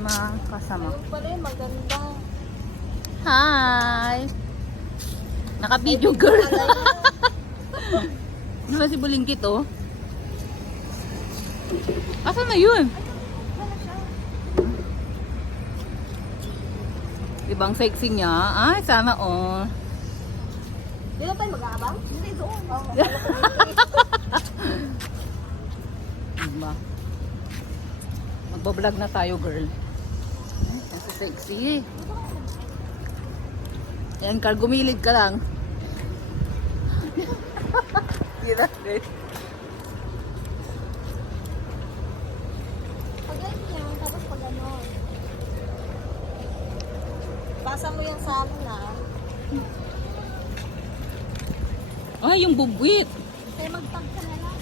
mga kasama. Ayun pala yung maganda. Hi! Naka-video girl. Ano ba si Bulingkit oh? Asan na yun? Ibang sexy niya. Ay, sana oh. Di ba tayo mag-aabang? Hindi, doon. Diba? Magbablog na tayo, girl. Ay, nasa sexy. Yan, Carl, gumilid ka lang. Gila, guys. Pag ganyan, tapos pag ganon. Pasa mo yan sa akin ah. Ay, yung bubwit. Kaya mag-tag ka na lang.